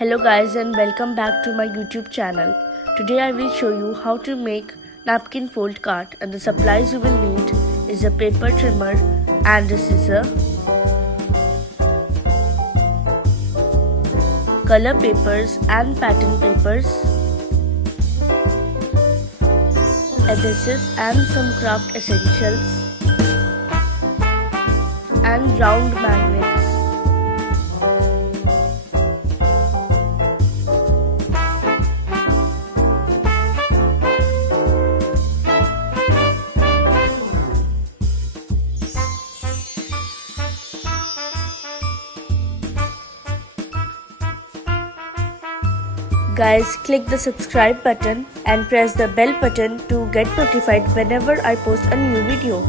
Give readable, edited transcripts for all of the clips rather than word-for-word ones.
Hello guys and welcome back to my YouTube channel. Today I will show you how to make napkin fold cart, and the supplies you will need is a paper trimmer and a scissor, color papers and pattern papers, adhesives and some craft essentials, and round magnets. Guys, click the subscribe button and press the bell button to get notified whenever I post a new video.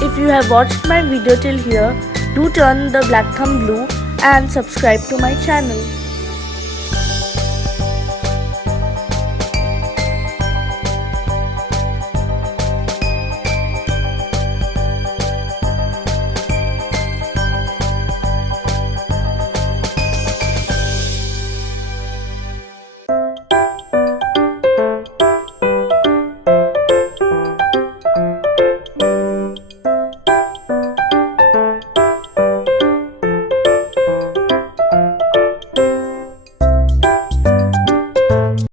If you have watched my video till here, do turn the black thumb blue and subscribe to my channel.